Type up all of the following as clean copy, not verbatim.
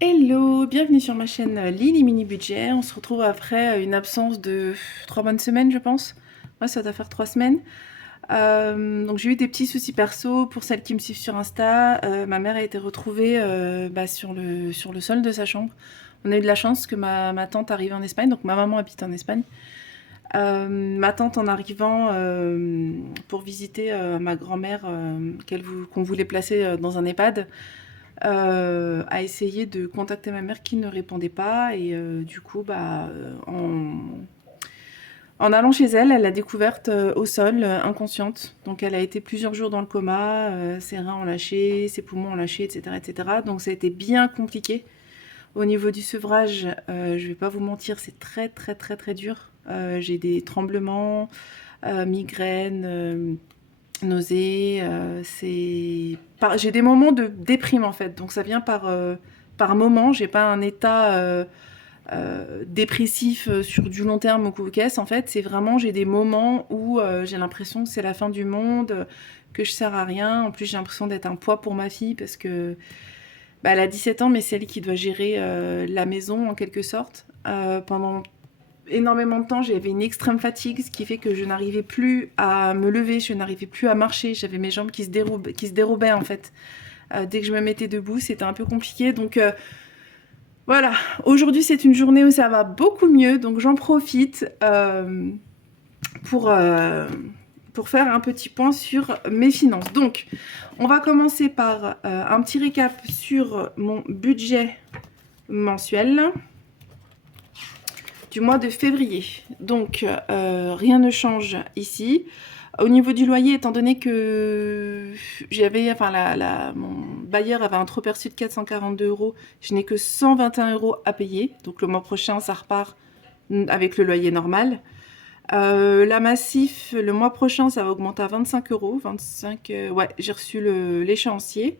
Hello, bienvenue sur ma chaîne Lily Mini Budget. On se retrouve après une absence de 3 bonnes semaines, je pense. Ouais, ça doit faire 3 semaines. Donc j'ai eu des petits soucis perso. Pour celles qui me suivent sur Insta, ma mère a été retrouvée sur le sol de sa chambre. On a eu de la chance que ma tante arrive en Espagne, donc ma maman habite en Espagne. Ma tante en arrivant pour visiter ma grand-mère qu'on voulait placer dans un EHPAD, a essayé de contacter ma mère qui ne répondait pas et du coup en allant chez elle, elle l'a découverte au sol, inconsciente. Donc elle a été plusieurs jours dans le coma, ses reins ont lâché, ses poumons ont lâché, etc., etc. Donc ça a été bien compliqué. Au niveau du sevrage, je vais pas vous mentir, c'est très très très très dur. J'ai des tremblements, migraines, nausées, j'ai des moments de déprime en fait, donc ça vient par moment. J'ai pas un état dépressif sur du long terme ou qu'est-ce. En fait, c'est vraiment, j'ai des moments où j'ai l'impression que c'est la fin du monde, que je sers à rien. En plus, j'ai l'impression d'être un poids pour ma fille parce que elle a 17 ans, mais c'est elle qui doit gérer la maison en quelque sorte. Pendant énormément de temps, j'avais une extrême fatigue, ce qui fait que je n'arrivais plus à me lever, je n'arrivais plus à marcher, j'avais mes jambes qui se dérobaient en fait. Dès que je me mettais debout, c'était un peu compliqué. Donc voilà, aujourd'hui c'est une journée où ça va beaucoup mieux, donc j'en profite pour, euh, pour faire un petit point sur mes finances. Donc on va commencer par un petit récap sur mon budget mensuel du mois de février. Donc, rien ne change ici. Au niveau du loyer, étant donné que mon bailleur avait un trop perçu de 442 €, je n'ai que 121 € à payer. Donc le mois prochain, ça repart avec le loyer normal. La Massif, le mois prochain, ça va augmenter à 25 €. 25, ouais, j'ai reçu l'échéancier.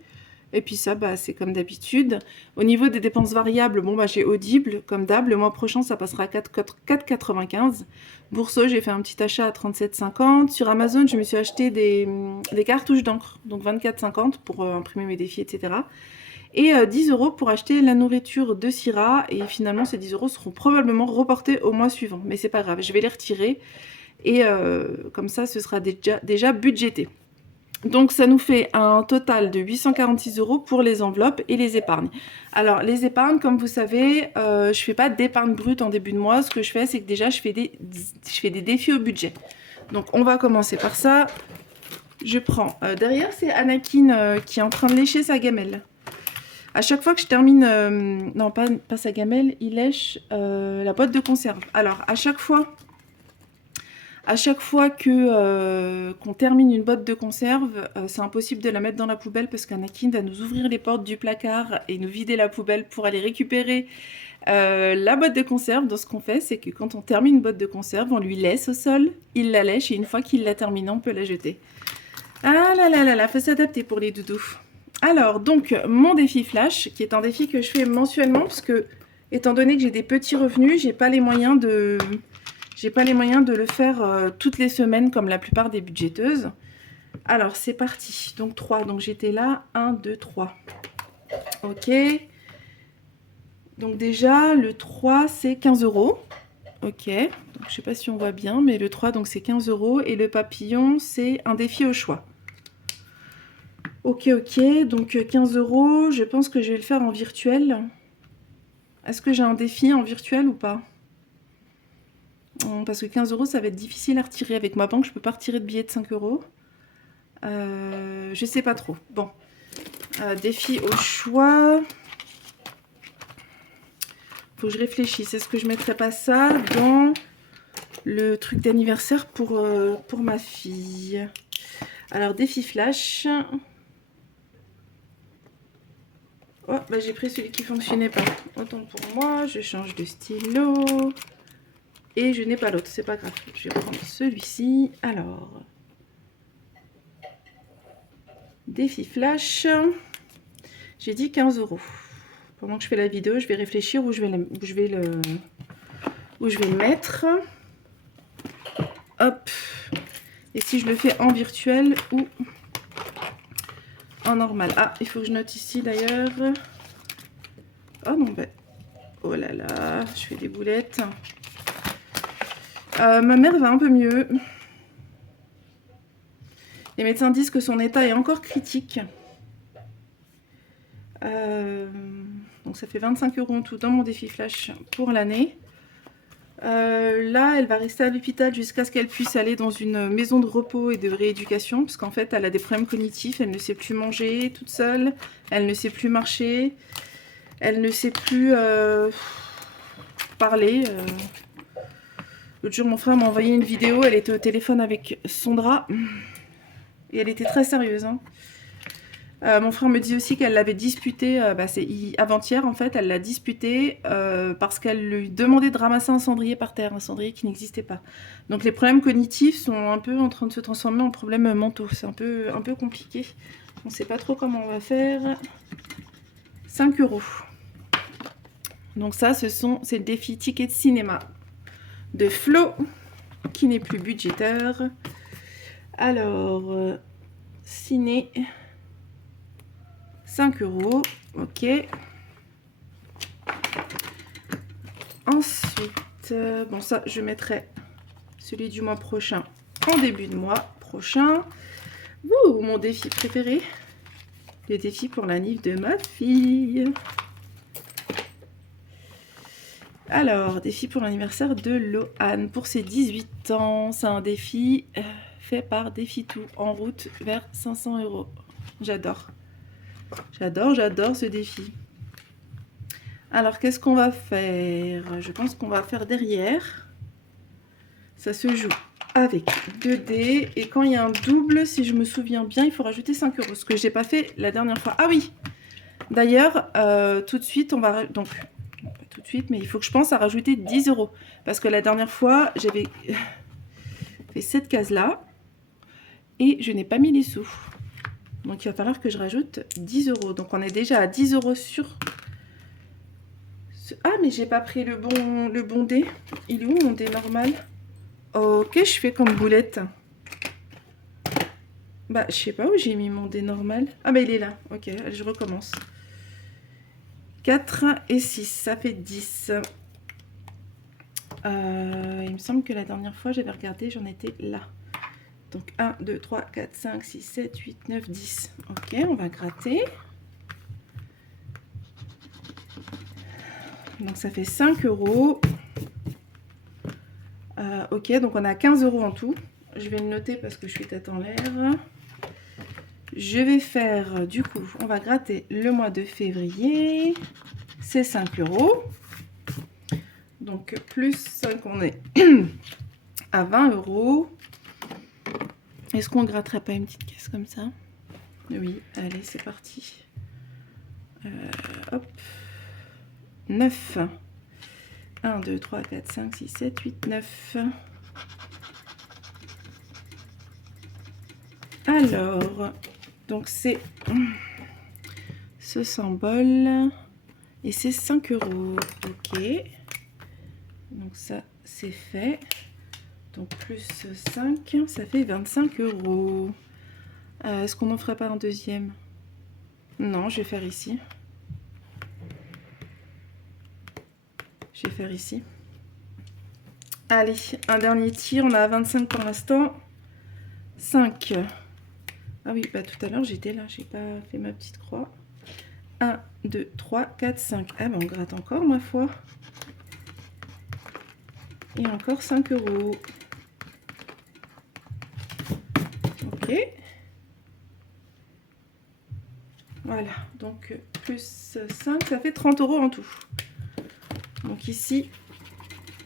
Et puis ça, c'est comme d'habitude. Au niveau des dépenses variables, j'ai Audible, comme d'hab. Le mois prochain, ça passera à 4,95 €. Bourseau, j'ai fait un petit achat à 37,50 €. Sur Amazon, je me suis acheté des cartouches d'encre, donc 24,50 € pour imprimer mes défis, etc. Et 10 € pour acheter la nourriture de Syrah. Et finalement, ces 10 € seront probablement reportés au mois suivant. Mais c'est pas grave, je vais les retirer. Et comme ça, ce sera déjà budgété. Donc ça nous fait un total de 846 € pour les enveloppes et les épargnes. Alors les épargnes, comme vous savez, je fais pas d'épargne brute en début de mois. Ce que je fais, c'est que déjà je fais des défis au budget. Donc on va commencer par ça. Je prends, derrière c'est Anakin qui est en train de lécher sa gamelle. À chaque fois que je termine, non pas sa gamelle, il lèche la boîte de conserve. Alors à chaque fois que qu'on termine une boîte de conserve, c'est impossible de la mettre dans la poubelle parce qu'Anakin va nous ouvrir les portes du placard et nous vider la poubelle pour aller récupérer la boîte de conserve. Donc ce qu'on fait, c'est que quand on termine une boîte de conserve, on lui laisse au sol, il la lèche et une fois qu'il l'a terminée, on peut la jeter. Ah là là là là, faut s'adapter pour les doudous. Alors, donc, mon défi flash, qui est un défi que je fais mensuellement, parce que, étant donné que j'ai des petits revenus, j'ai pas les moyens de le faire toutes les semaines comme la plupart des budgéteuses. Alors, c'est parti. Donc, 3. Donc, j'étais là. 1, 2, 3. Ok. Donc, déjà, le 3, c'est 15 €. Ok. Donc, je sais pas si on voit bien, mais le 3, donc c'est 15 €. Et le papillon, c'est un défi au choix. Ok, ok. Donc, 15 €. Je pense que je vais le faire en virtuel. Est-ce que j'ai un défi en virtuel ou pas ? Parce que 15 €, ça va être difficile à retirer. Avec ma banque, je peux pas retirer de billets de 5 €. Je sais pas trop. Bon. Défi au choix. Faut que je réfléchisse. Est-ce que je mettrais pas ça dans le truc d'anniversaire pour ma fille ? Alors, défi flash. Oh, j'ai pris celui qui fonctionnait pas. Autant pour moi, je change de stylo. Et je n'ai pas l'autre, c'est pas grave. Je vais prendre celui-ci. Alors, défi flash. J'ai dit 15 €. Pendant que je fais la vidéo, je vais réfléchir où je vais le mettre. Hop. Et si je le fais en virtuel ou en normal. Ah, il faut que je note ici d'ailleurs. Oh non, bah... Oh là là, je fais des boulettes. Ma mère va un peu mieux. Les médecins disent que son état est encore critique. Donc ça fait 25 € en tout dans mon défi flash pour l'année. Là, elle va rester à l'hôpital jusqu'à ce qu'elle puisse aller dans une maison de repos et de rééducation, parce qu'en fait, elle a des problèmes cognitifs, elle ne sait plus manger toute seule, elle ne sait plus marcher, elle ne sait plus parler. L'autre jour, mon frère m'a envoyé une vidéo, elle était au téléphone avec son drap, et elle était très sérieuse, hein. Mon frère me dit aussi qu'elle l'avait disputé, c'est avant-hier en fait, elle l'a disputé parce qu'elle lui demandait de ramasser un cendrier par terre, un cendrier qui n'existait pas. Donc les problèmes cognitifs sont un peu en train de se transformer en problèmes mentaux, c'est un peu compliqué. On ne sait pas trop comment on va faire. 5 €. Donc ça, c'est le défi ticket de cinéma de Flo, qui n'est plus budgétaire. Alors, ciné... 5 €, ok. Ensuite, bon ça je mettrai celui du mois prochain en début de mois prochain. Ouh, mon défi préféré, le défi pour la nif de ma fille. Alors, défi pour l'anniversaire de Lohan pour ses 18 ans. C'est un défi fait par Défi-Tout en route vers 500 €. J'adore. J'adore ce défi. Alors, qu'est-ce qu'on va faire? Je pense qu'on va faire derrière. Ça se joue avec 2 dés. Et quand il y a un double, si je me souviens bien, il faut rajouter 5 €. Ce que j'ai pas fait la dernière fois. Ah oui! D'ailleurs, tout de suite, on va... Donc, pas tout de suite, mais il faut que je pense à rajouter 10 €. Parce que la dernière fois, j'avais fait cette case-là. Et je n'ai pas mis les sous. Donc, il va falloir que je rajoute 10 €. Donc, on est déjà à 10 € sur... Ah, mais j'ai pas pris le bon dé. Il est où mon dé normal? Ok, je fais comme boulette. Bah, je sais pas où j'ai mis mon dé normal. Ah, bah, il est là. Ok, allez, je recommence. 4 et 6, ça fait 10. Il me semble que la dernière fois, j'avais regardé, j'en étais là. Donc, 1, 2, 3, 4, 5, 6, 7, 8, 9, 10. Ok, on va gratter. Donc, ça fait 5 €. Ok, donc on a 15 € en tout. Je vais le noter parce que je suis tête en l'air. Je vais faire, du coup, on va gratter le mois de février. C'est 5 €. Donc, plus 5, on est à 20 €. Est-ce qu'on ne gratterait pas une petite caisse comme ça? Oui, allez, c'est parti. Hop. 9. 1, 2, 3, 4, 5, 6, 7, 8, 9. Alors, donc c'est ce symbole et c'est 5 €. Ok. Donc ça, c'est fait. Donc plus 5, ça fait 25 €. Est-ce qu'on n'en ferait pas un deuxième? Non, je vais faire ici. Je vais faire ici. Allez, un dernier tir. On a 25 pour l'instant. 5. Ah oui, bah tout à l'heure j'étais là. J'ai pas fait ma petite croix. 1, 2, 3, 4, 5. Ah bah on gratte encore, ma foi. Et encore 5 €. Ok. Voilà, donc plus 5, ça fait 30 € en tout. Donc ici,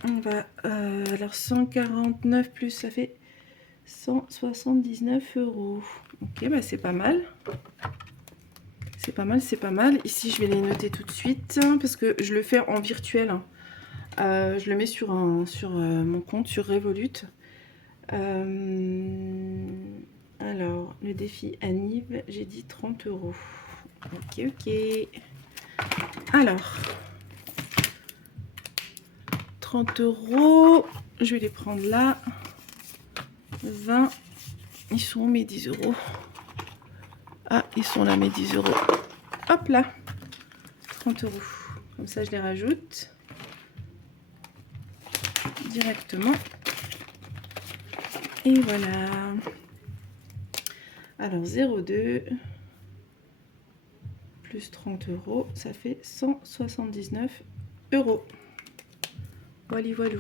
on va... alors 149 plus, ça fait 179 €. Ok, bah c'est pas mal. C'est pas mal, c'est pas mal. Ici, je vais les noter tout de suite parce que je le fais en virtuel. Je le mets sur mon compte sur Revolut. Alors, le défi Anniv, j'ai dit 30 €. Ok, ok. Alors, 30 €. Je vais les prendre là. 20. Ils sont où mes 10 €? Ah, ils sont là mes 10 €. Hop là. 30 €. Comme ça, je les rajoute directement. Et voilà. Alors 0,2 plus 30 €, ça fait 179 €. Voilà, voilà.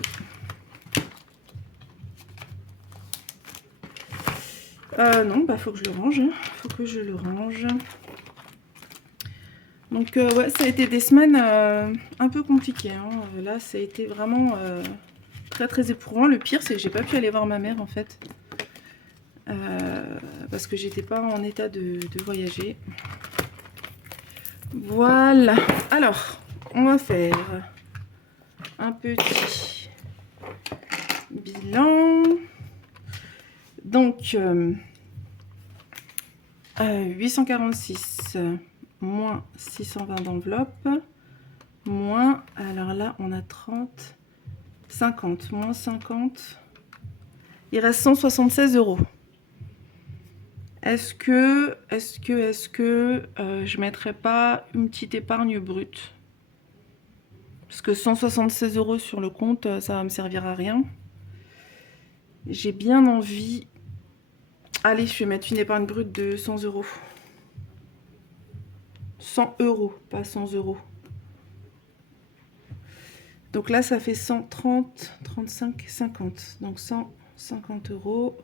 Non, bah faut que je le range. Faut que je le range. Donc ouais, ça a été des semaines un peu compliquées. Hein. Là, ça a été vraiment très très éprouvant. Le pire, c'est que j'ai pas pu aller voir ma mère en fait. Parce que j'étais pas en état de voyager. Voilà. Alors, on va faire un petit bilan. Donc, 846 moins 620 d'enveloppe, moins, alors là, on a 30, 50, moins 50, il reste 176 €. Est-ce que je mettrais pas une petite épargne brute? Parce que 176 € sur le compte, ça va me servir à rien. J'ai bien envie. Allez, je vais mettre une épargne brute de 100 €. 100 €, pas 100 €. Donc là, ça fait 130, 35, 50. Donc 150 €.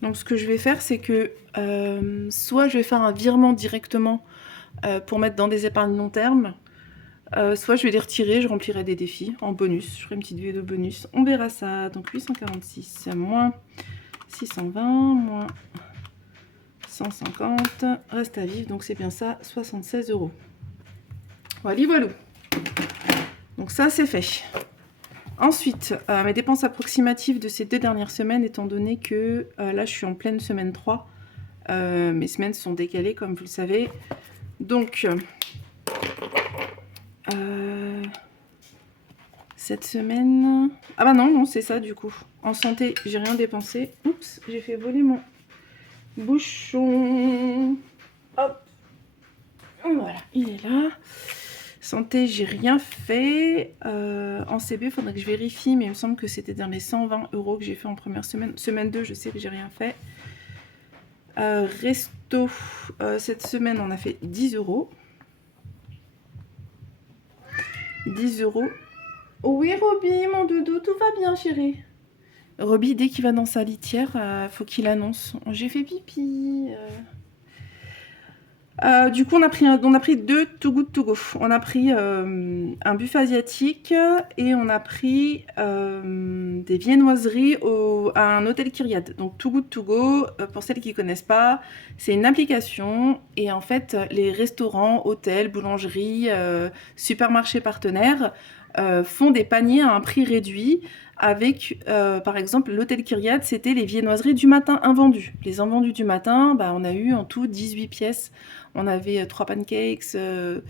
Donc ce que je vais faire, c'est que soit je vais faire un virement directement pour mettre dans des épargnes long terme, soit je vais les retirer, je remplirai des défis en bonus. Je ferai une petite vidéo bonus. On verra ça. Donc 846 moins 620 moins 150 reste à vivre. Donc c'est bien ça, 76 €. Voilà, voilà. Donc ça, c'est fait. Ensuite, mes dépenses approximatives de ces 2 dernières semaines, étant donné que là, je suis en pleine semaine 3. Mes semaines sont décalées, comme vous le savez. Donc, cette semaine... Ah bah non, c'est ça, du coup. En santé, j'ai rien dépensé. Oups, j'ai fait voler mon bouchon. Hop. Voilà, il est là. Santé, j'ai rien fait. En CB, il faudrait que je vérifie, mais il me semble que c'était dans les 120 € que j'ai fait en première semaine. Semaine 2, je sais que j'ai rien fait. Resto, cette semaine, on a fait 10 €. 10 €. Oh oui, Roby, mon doudou, tout va bien, chérie. Roby, dès qu'il va dans sa litière, faut qu'il annonce. J'ai fait pipi. Du coup, on a pris 2 Too Good To Go. On a pris un buffet asiatique et on a pris des viennoiseries à un hôtel Kyriade. Donc Too Good To Go, pour celles qui ne connaissent pas, c'est une application et en fait, les restaurants, hôtels, boulangeries, supermarchés partenaires font des paniers à un prix réduit avec, par exemple, l'hôtel Kyriade, c'était les viennoiseries du matin invendues. Les invendus du matin, bah, on a eu en tout 18 pièces. On avait 3 pancakes, il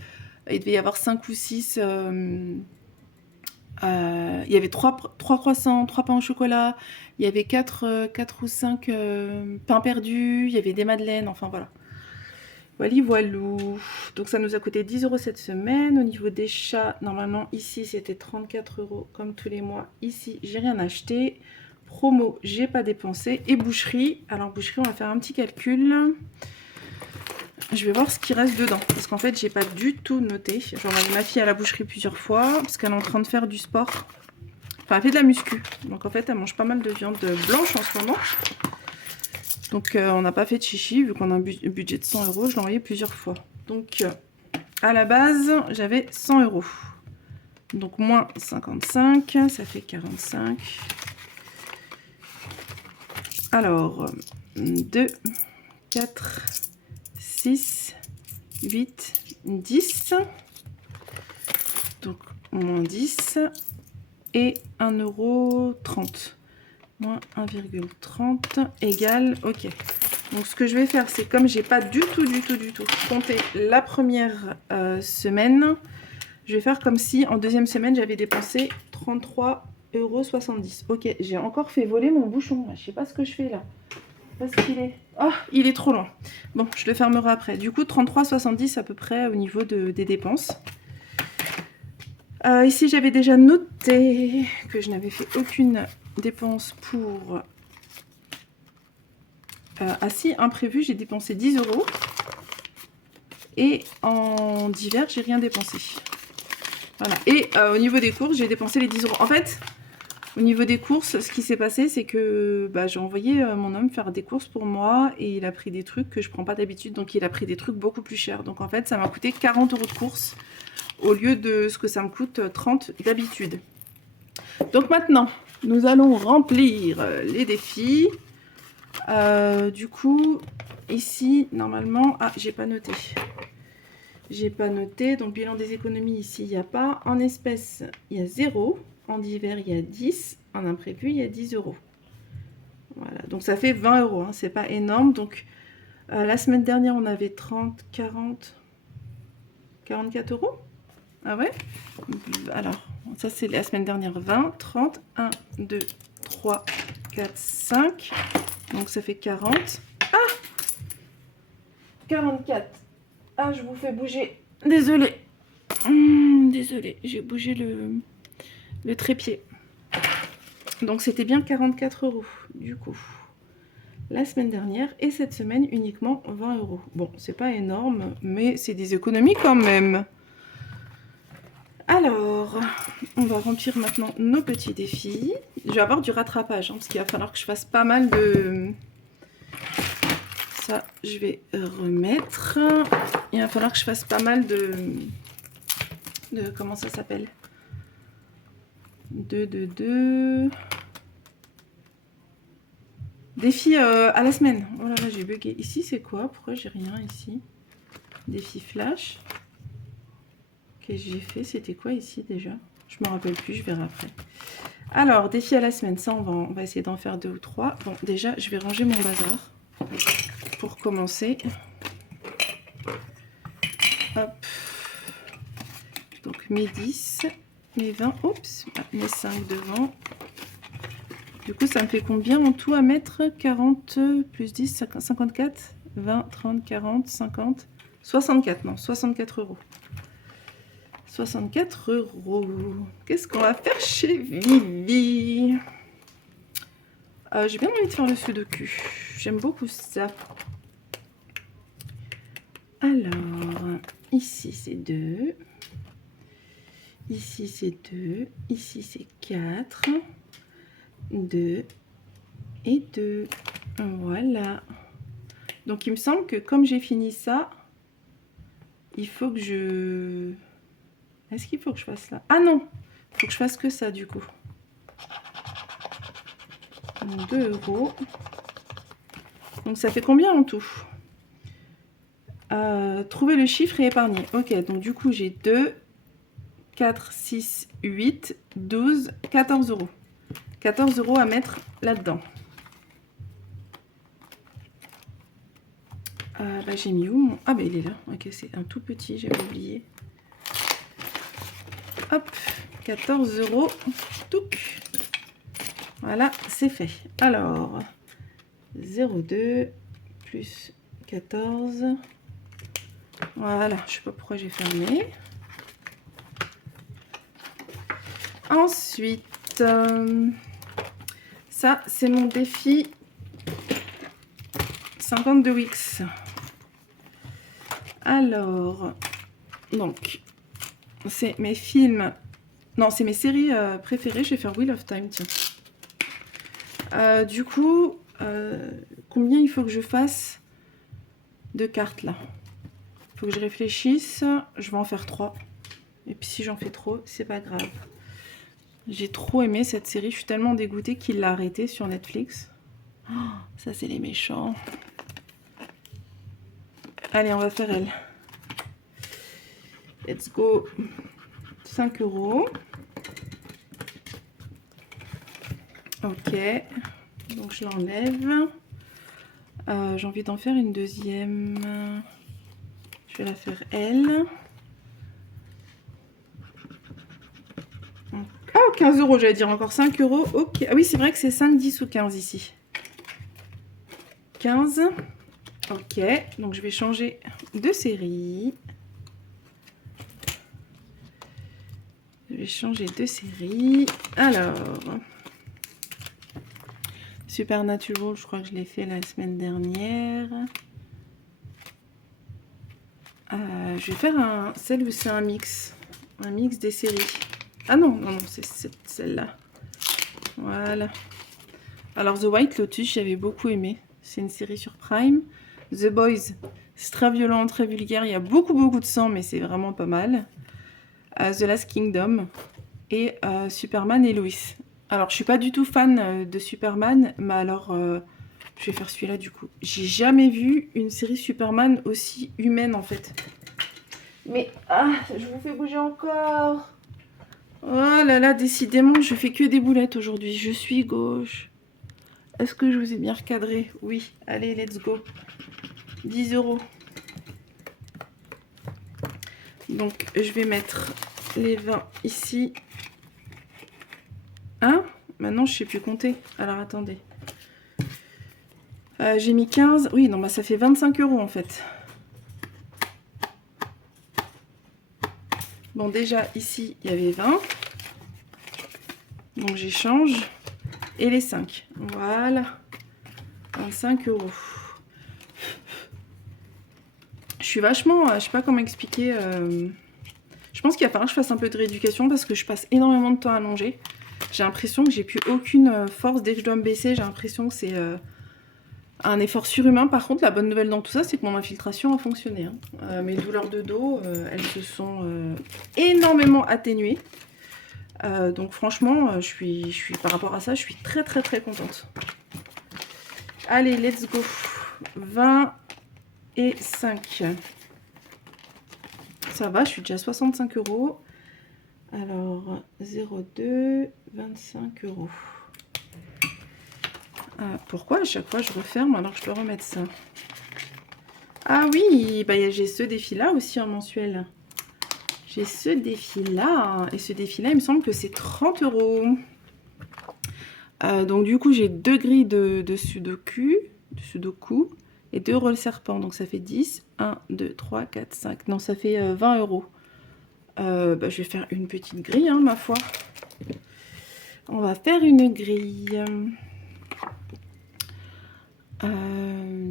devait y avoir 5 ou 6. Il y avait 3 croissants, 3 pains au chocolat, il y avait 4 ou 5 pains perdus, il y avait des madeleines, enfin voilà. Voilà, voilou. Donc ça nous a coûté 10 € cette semaine. Au niveau des chats, normalement ici c'était 34 € comme tous les mois. Ici, j'ai rien acheté. Promo, j'ai pas dépensé. Et boucherie, alors boucherie, on va faire un petit calcul. Je vais voir ce qui reste dedans, parce qu'en fait, j'ai pas du tout noté. J'ai envoyé ma fille à la boucherie plusieurs fois, parce qu'elle est en train de faire du sport. Enfin, elle fait de la muscu. Donc en fait, elle mange pas mal de viande blanche en ce moment. Donc on n'a pas fait de chichi, vu qu'on a un budget de 100 €, je l'ai envoyé plusieurs fois. Donc à la base, j'avais 100 €. Donc moins 55, ça fait 45. Alors, 2, 4, 6, 8, 10. Donc moins 10 et 1,30 €. Moins 1,30 égale, ok. Donc ce que je vais faire, c'est comme j'ai pas du tout compté la première semaine, je vais faire comme si en deuxième semaine j'avais dépensé 33,70 €. Ok, j'ai encore fait voler mon bouchon, je sais pas ce que je fais là. Parce qu'il est... Oh, il est trop long. Bon, je le fermerai après. Du coup, 33,70 à peu près au niveau des dépenses. Ici, j'avais déjà noté que je n'avais fait aucune dépense pour... ah si, imprévu, j'ai dépensé 10 €. Et en divers, j'ai rien dépensé. Voilà. Et au niveau des courses, j'ai dépensé les 10 €. En fait, au niveau des courses, ce qui s'est passé, c'est que j'ai envoyé mon homme faire des courses pour moi et il a pris des trucs que je prends pas d'habitude, donc il a pris des trucs beaucoup plus chers. Donc en fait, ça m'a coûté 40 € de courses au lieu de ce que ça me coûte 30 d'habitude. Donc maintenant, nous allons remplir les défis. Du coup, ici, normalement... Ah, j'ai pas noté. J'ai pas noté. Donc, bilan des économies, ici, il n'y a pas. En espèces, il y a 0. En divers, il y a 10. En imprévu, il y a 10 €. Voilà. Donc, ça fait 20 €. Hein. C'est pas énorme. Donc, la semaine dernière, on avait 30, 40, 44 €. Ah ouais? Alors, ça, c'est la semaine dernière. 20, 30, 1, 2, 3, 4, 5. Donc, ça fait 40. Ah! 44. Ah, je vous fais bouger. Désolée. Désolée, j'ai bougé le trépied. Donc, c'était bien 44 € du coup. La semaine dernière et cette semaine, uniquement 20 €. Bon, c'est pas énorme, mais c'est des économies quand même. Alors, on va remplir maintenant nos petits défis. Je vais avoir du rattrapage, hein, parce qu'il va falloir que je fasse pas mal de... Ça, je vais remettre. Il va falloir que je fasse pas mal de comment ça s'appelle? Défis à la semaine. Oh là là, j'ai bugué. Ici, c'est quoi? Pourquoi j'ai rien ici? Défi flash. Qu'est-ce que j'ai fait? C'était quoi ici déjà? Je me rappelle plus, je verrai après. Alors, défi à la semaine. Ça, on va essayer d'en faire 2 ou 3. Bon, déjà, je vais ranger mon bazar pour commencer. Hop. Donc, mes 10, mes 20, oups, mes 5 devant. Du coup, ça me fait combien en tout à mettre? 40 plus 10, 54, 20, 30, 40, 50, 64, non, 64 €. 64 €. Qu'est-ce qu'on va faire chez Vivi? J'ai bien envie de faire le sudoku. J'aime beaucoup ça. Alors, ici c'est 2. Ici c'est 2. Ici c'est 4. 2 et 2. Voilà. Donc il me semble que comme j'ai fini ça, il faut que je... Est-ce qu'il faut que je fasse là? Ah non, il faut que je fasse que ça du coup. 2 €. Donc ça fait combien en tout? Trouver le chiffre et épargner. Ok, donc du coup j'ai 2, 4, 6, 8, 12, 14 €. 14 € à mettre là-dedans. J'ai mis où mon... Ah il est là. Ok, c'est un tout petit, j'avais oublié. Hop, 14 €. Touc. Voilà, c'est fait. Alors, 0,2 plus 14. Voilà, je sais pas pourquoi j'ai fermé. Ensuite, ça, c'est mon défi 52 Wix. Alors, donc, c'est mes films... Non, c'est mes séries préférées. Je vais faire Wheel of Time, tiens. Du coup, combien il faut que je fasse de cartes, là? Il faut que je réfléchisse. Je vais en faire 3. Et puis, si j'en fais trop, c'est pas grave. J'ai trop aimé cette série. Je suis tellement dégoûtée qu'il l'a arrêtée sur Netflix. Oh, ça, c'est les méchants. Allez, on va faire elle. Let's go. 5 €. Ok. Donc, je l'enlève. J'ai envie d'en faire une deuxième. Je vais la faire elle. Ah, 15 €, j'allais dire encore 5 €. Ok. Ah oui, c'est vrai que c'est 5, 10 ou 15 ici. 15. Ok, donc je vais changer de série. Je vais changer de série. Alors, Supernatural, je crois que je l'ai fait la semaine dernière. Je vais faire celle où c'est un mix des séries. Ah non, non, non, c'est celle-là. Voilà. Alors, The White Lotus, j'avais beaucoup aimé. C'est une série sur Prime. The Boys, c'est très violent, très vulgaire. Il y a beaucoup, beaucoup de sang, mais c'est vraiment pas mal. The Last Kingdom et Superman et Lois. Alors, je suis pas du tout fan de Superman, mais alors, je vais faire celui-là du coup. J'ai jamais vu une série Superman aussi humaine, en fait. Mais, je vous fais bouger encore. Oh là là, décidément, je fais que des boulettes aujourd'hui. Je suis gauche. Est-ce que je vous ai bien recadré? Oui. Allez, let's go. 10 €. Donc, je vais mettre les 20 ici. Hein? Maintenant, je sais plus compter. Alors, attendez. J'ai mis 15. Oui, non, bah ça fait 25 € en fait. Bon, déjà, ici, il y avait 20. Donc, j'échange. Et les 5. Voilà. 25 €. Je suis vachement... je sais pas comment expliquer... Je pense qu'il va falloir que je fasse un peu de rééducation parce que je passe énormément de temps à longer. J'ai l'impression que j'ai plus aucune force. Dès que je dois me baisser, j'ai l'impression que c'est un effort surhumain. Par contre, la bonne nouvelle dans tout ça, c'est que mon infiltration a fonctionné. Hein. Mes douleurs de dos, elles se sont énormément atténuées. Donc franchement, je suis par rapport à ça, je suis très très très contente. Allez, let's go. 20 et 5. Ça va, je suis déjà à 65 €. Alors, 0,2, 25 €. Pourquoi à chaque fois je referme alors que je peux remettre ça? Ah oui, bah, j'ai ce défi-là aussi en mensuel. J'ai ce défi-là. Et ce défi-là, il me semble que c'est 30 €. Donc du coup, j'ai 2 grilles de sudoku et 2 rôles serpents. Donc ça fait 10. 1, 2, 3, 4, 5. Non, ça fait 20 €. Bah, je vais faire une petite grille, hein, ma foi. On va faire une grille.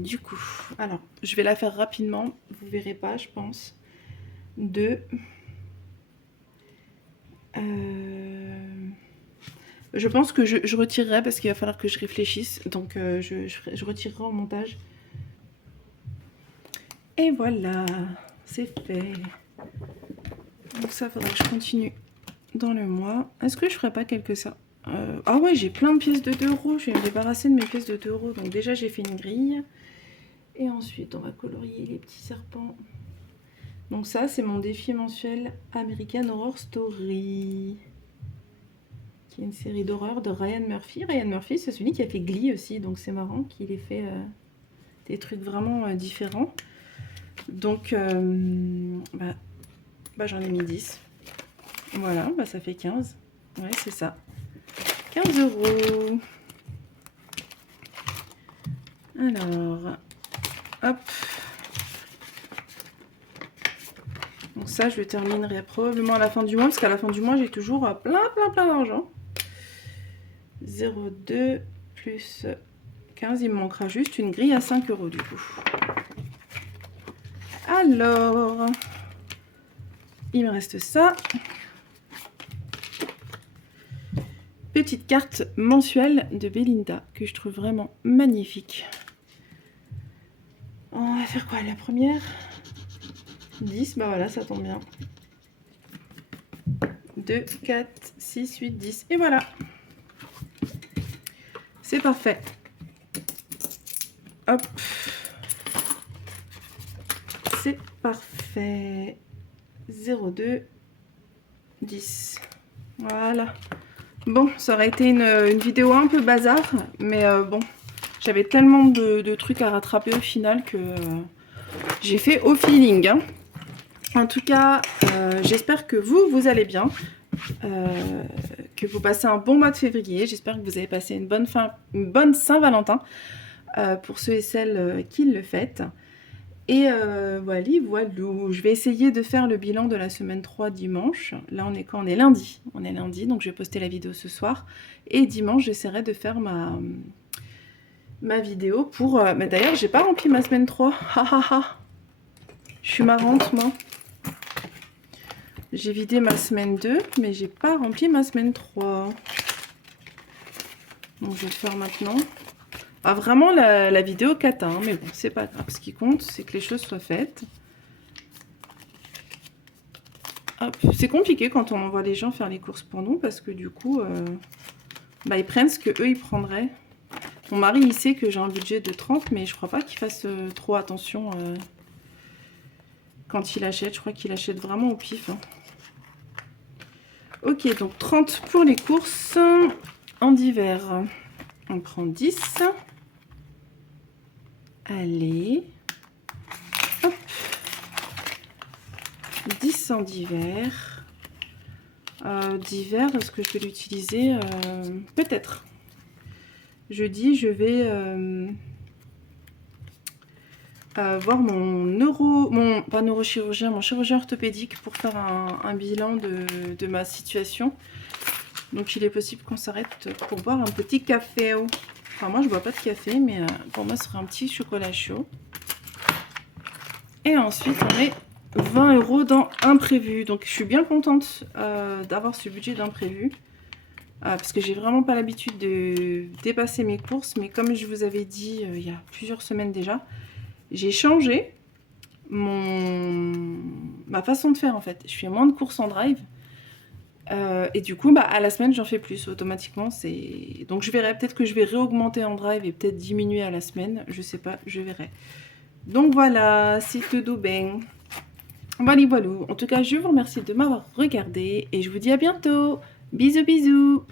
Du coup, alors, je vais la faire rapidement. Vous verrez pas, je pense. 2. Je pense que je retirerai parce qu'il va falloir que je réfléchisse. Donc, je retirerai en montage. Et voilà, c'est fait. Donc ça, faudra que je continue dans le mois. Est-ce que je ferais pas quelque ça? Ah ouais, j'ai plein de pièces de 2 €. Je vais me débarrasser de mes pièces de 2 €. Donc déjà, j'ai fait une grille. Et ensuite, on va colorier les petits serpents. Donc ça, c'est mon défi mensuel American Horror Story, qui est une série d'horreur de Ryan Murphy. Ryan Murphy, c'est celui qui a fait Glee aussi. Donc c'est marrant qu'il ait fait des trucs vraiment différents. Donc, j'en ai mis 10. Voilà, bah ça fait 15. Ouais, c'est ça. 15 €. Alors, hop. Donc ça, je le terminerai probablement à la fin du mois, parce qu'à la fin du mois, j'ai toujours plein d'argent. 0,2 plus 15, il me manquera juste une grille à 5 € du coup. Alors, il me reste ça. Petite carte mensuelle de Belinda que je trouve vraiment magnifique. On va faire quoi? La première 10, bah voilà, ça tombe bien. 2, 4, 6, 8, 10. Et voilà. C'est parfait. Hop. C'est parfait. 0,2, 10. Voilà. Bon, ça aurait été une vidéo un peu bazar, mais bon, j'avais tellement de trucs à rattraper au final que j'ai fait au feeling. Hein. En tout cas, j'espère que vous allez bien, que vous passez un bon mois de février. J'espère que vous avez passé une bonne Saint-Valentin. pour ceux et celles qui le fêtent. Et voilà, voilà. Je vais essayer de faire le bilan de la semaine 3 dimanche. Là, on est quand? On est lundi. On est lundi, donc je vais poster la vidéo ce soir. Et dimanche, j'essaierai de faire ma vidéo pour... Mais d'ailleurs, j'ai pas rempli ma semaine 3. Ha ha ha. Je suis marrante, moi. J'ai vidé ma semaine 2, mais j'ai pas rempli ma semaine 3. Donc, je vais le faire maintenant. Ah, vraiment, la vidéo cata, hein, mais bon, c'est pas grave. Ce qui compte, c'est que les choses soient faites. C'est compliqué quand on envoie les gens faire les courses pour nous, parce que du coup, ils prennent ce qu'eux, ils prendraient. Mon mari, il sait que j'ai un budget de 30, mais je crois pas qu'il fasse trop attention quand il achète. Je crois qu'il achète vraiment au pif. Hein. Ok, donc 30 pour les courses en d'hiver. On prend 10. Allez. Hop. 10 en d'hiver. D'hiver, est-ce que je vais l'utiliser? Peut-être. Jeudi, je vais voir pas neurochirurgien, mon chirurgien orthopédique pour faire un bilan de ma situation. Donc il est possible qu'on s'arrête pour boire un petit café. Enfin moi je bois pas de café, mais pour moi ce serait un petit chocolat chaud. Et ensuite on met 20 € dans imprévu. Donc je suis bien contente d'avoir ce budget d'imprévu. Parce que j'ai vraiment pas l'habitude de dépasser mes courses. Mais comme je vous avais dit il y a plusieurs semaines déjà, j'ai changé ma façon de faire en fait. Je fais moins de courses en drive. Et du coup, à la semaine, j'en fais plus automatiquement. Donc je verrai, peut-être que je vais réaugmenter en drive et peut-être diminuer à la semaine. Je sais pas, je verrai. Donc voilà, c'est tout bien. Voilà, voilà. En tout cas, je vous remercie de m'avoir regardé et je vous dis à bientôt. Bisous, bisous.